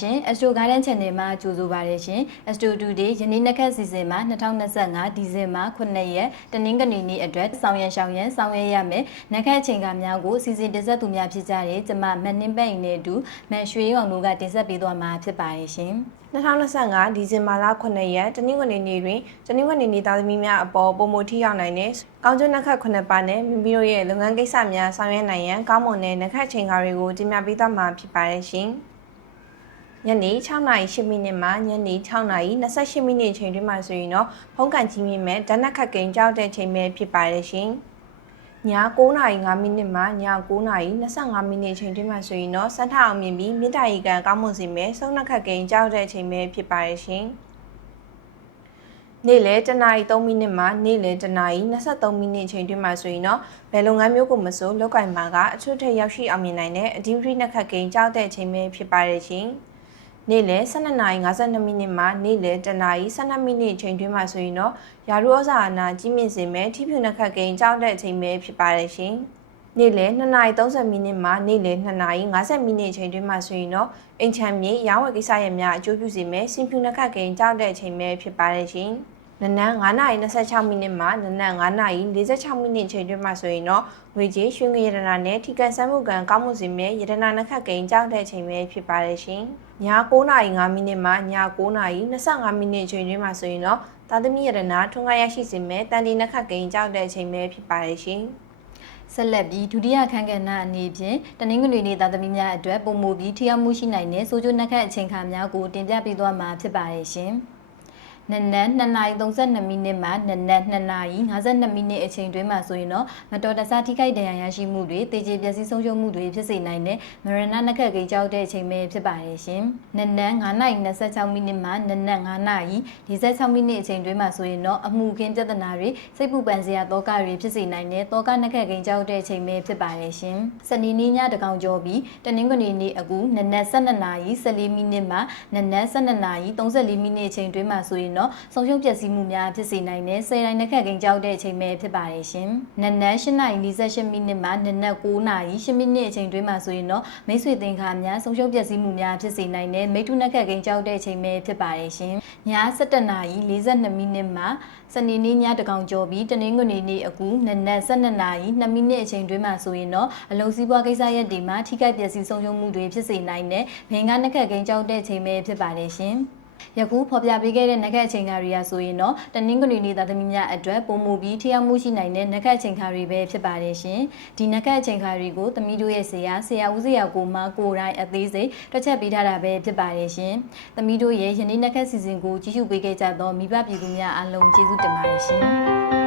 ရှင် Astro Garden Channel မှာကြိုဆိုပါရရှင် Astro Today ယနေ့နှစ်ခတ်စီစဉ်မှာ2025ဒီဇင်ဘာ9ရက်တနင်္ဂနွေနေ့အတွက်ဆောင်ရန်ရှောင်းရန်ဆောင်ရွက်ရမယ်နှစ်ခတ်အချိန်ကများကိုစီစဉ်တင်ဆက်သူများဖြစ်ကြတဲ့ကျမမနှင်းပိန်နဲ့အတူမန်ရွှေအောင်တို့ကတင်ဆက်ပေးသွားမှာဖြစ်ပါရရှင်2025ဒီဇင်ဘာလ9ရက်တနင်္ဂနွေနေ့တွင်တနင်္ဂနွေနေ့သားသမီးများအပေါ်ပုံမထိရောက်နိုင်တဲ့ကောင်းကျိုးနှက်ခတ်9ပါးနဲ့မိမိတို့ရဲ့လုပ်ငန်းကိစ္စများဆောင်ရွက်နိုင်ရန်ကောင်းမွန်တဲ့နှက်ခတ်ချိန်ကားတွေကိုတင်ပြပေးသွားမှာဖြစ်ပါတယ်ရှင်။ ညနေ6:08မိနစ်မှညနေ6:28မိနစ်အချိန်တွင်မှဆိုရင်တော့ဖုန်းကန်ကြီးမြင့်မဲ့ဓာတ်နှက်ခတ်ကိန်းကြောက်တဲ့ချိန်ပဲဖြစ်ပါတယ်ရှင်။ည9:05မိနစ်မှည9:25မိနစ်အချိန်တွင်မှဆိုရင်တော့စက်ထအောင်မြင်ပြီးမြေတားရီကန်ကောင်းမွန်စီမဲ့စုံနှက်ခတ်ကိန်းကြောက်တဲ့အချိန်ပဲဖြစ်ပါတယ်ရှင်။နေ့လယ်တနာရီ3မိနစ်မှနေ့လယ်တနာရီ23မိနစ်အချိန်တွင်မှဆိုရင်တော့ဘယ်လုပ်ငန်းမျိုးကိုမဆိုလောက်ကင်မှာကအထွတ်ထိပ်ရောက်ရှိအောင်မြင်နိုင်တဲ့အဒီပရိနှက်ခတ်ကိန်းကြောက်တဲ့အချိန်ပဲဖြစ်ပါတယ်ရှင်။ နေ့လယ်12:52မိနစ်မှနေ့လယ်တနာရီ12မိနစ်အချိန်တွင်မှဆိုရင်တော့ရာထူးဩဇာအာဏာကြီးမြင့်စေမဲ့ထိဖြူနှက်ခတ်ကိန်းကြောက်တဲ့အချိန်ပဲဖြစ်ပါတယ်ရှင်။နေ့လယ်2:30မိနစ်မှနေ့လယ်2:50မိနစ်အချိန်တွင်မှဆိုရင်တော့အင်ချမ်းမြေရောင်းဝယ်ကိစ္စရပ်များအကျိုးပြုစေမဲ့စင်ဖြူနှက်ခတ်ကိန်းကြောက်တဲ့အချိန်ပဲဖြစ်ပါတယ်ရှင်။ နနက်9:26မိနစ်မှနနက်9:46မိနစ်အချိန်တွင်မှဆိုရင်တော့ငွေကြေးရွှေငွေရတနာနဲ့ထိကန်ဆမ်းမှုကံကောင်းမှုစီမဲ့ရတနာနှက်ခတ်ကိန်းကြောက်တဲ့အချိန်ပဲဖြစ်ပါတယ်ရှင်။ည9:05မိနစ်မှည9:25မိနစ်အချိန်တွင်မှဆိုရင်တော့သာသမီရတနာထွန်းကားရရှိစေမဲ့တန်တီနှက်ခတ်ကိန်းကြောက်တဲ့အချိန်ပဲဖြစ်ပါတယ်ရှင်။ဆက်လက်ပြီးဒုတိယခန်းကဏ္ဍအနေဖြင့်တနင်္ဂနွေနေ့သားသမီးများအတွက်ပုံမူပြီးထိရောက်မှုရှိနိုင်တဲ့ဆိုချိုနှက်ခတ်အချိန်ခါများကိုတင်ပြပေးသွားမှာဖြစ်ပါတယ်ရှင်။ နနက်2:32မိနစ်မှနနက်2:52မိနစ်အချိန်တွင်းမှာဆိုရင်တော့မတော်တဆထိခိုက်ဒဏ်ရာရရှိမှုတွေတေကျေပျက်စီးဆုံးရှုံးမှုတွေဖြစ်စေနိုင်တဲ့မရဏနှက်ခတ်ကိကြောက်တဲ့အချိန်ပဲဖြစ်ပါတယ်ရှင်။နနက်9:26မိနစ်မှနနက်9:46မိနစ်အချိန်တွင်းမှာဆိုရင်တော့အမှုခင်းပြဿနာတွေစိတ်ပူပန်စရာတောကတွေဖြစ်စေနိုင်တဲ့တောကနှက်ခတ်ကိကြောက်တဲ့အချိန်ပဲဖြစ်ပါတယ်ရှင်။စနေနေ့ညတကောင်ကျော်ပြီးတနင်္ဂနွေနေ့အကူနနက်12:14မိနစ်မှနနက်12:34မိနစ်အချိန်တွင်းမှာဆိုရင်တော့ဆုံးရှုံးပျက်စီးမှုများဖြစ်စေနိုင်တဲ့ဆယ်တိုင်းနှက်ခတ်ကိန်းကြောက်တဲ့အချိန်ပဲဖြစ်ပါတယ်ရှင်။နနက်8:48မိနစ်မှနနက်9:08မိနစ်အချိန်တွင်းမှာဆိုရင်တော့မိတ်ဆွေသင်္ကာများဆုံးရှုံးပျက်စီးမှုများဖြစ်စေနိုင်တဲ့မိထုနှက်ခတ်ကိန်းကြောက်တဲ့အချိန်ပဲဖြစ်ပါတယ်ရှင်။ည7:42မိနစ်မှစနေနေ့ညတကောင်ကျော်ပြီးတနင်္ဂနွေနေ့အကူနနက်12:02မိနစ်အချိန်တွင်းမှာဆိုရင်တော့အလုံးစည်းပွားကိစ္စရပ်တွေမှာထိခိုက်ပျက်စီးဆုံးရှုံးမှုတွေဖြစ်စေနိုင်တဲ့ဘင်္ဂနှက်ခတ်ကိန်းကြောက်တဲ့အချိန်ပဲဖြစ်ပါတယ်ရှင်။ ယခုဖော်ပြပေးခဲ့တဲ့နက်ခတ်အချိန်ခါတွေကဆိုရင်တော့တနင်္ဂနွေနေ့သားသမီးများအတွက်ပုံမူပြီးထိရောက်မှုရှိနိုင်တဲ့နက်ခတ်အချိန်ခါတွေပဲဖြစ်ပါတယ်ရှင်။ဒီနက်ခတ်အချိန်ခါတွေကိုသမီးတို့ရဲ့ဆရာဆရာဦးဆရာကိုမကိုတိုင်းအသေးစိတ်တွက်ချက်ပေးထားတာပဲဖြစ်ပါတယ်ရှင်။သမီးတို့ရဲ့ယနေ့နက်ခတ်စီစဉ်ကိုကြည့်ရှုပေးခဲ့ကြသောမိဘပြည်သူများအားလုံးကျေးဇူးတင်ပါတယ်ရှင်။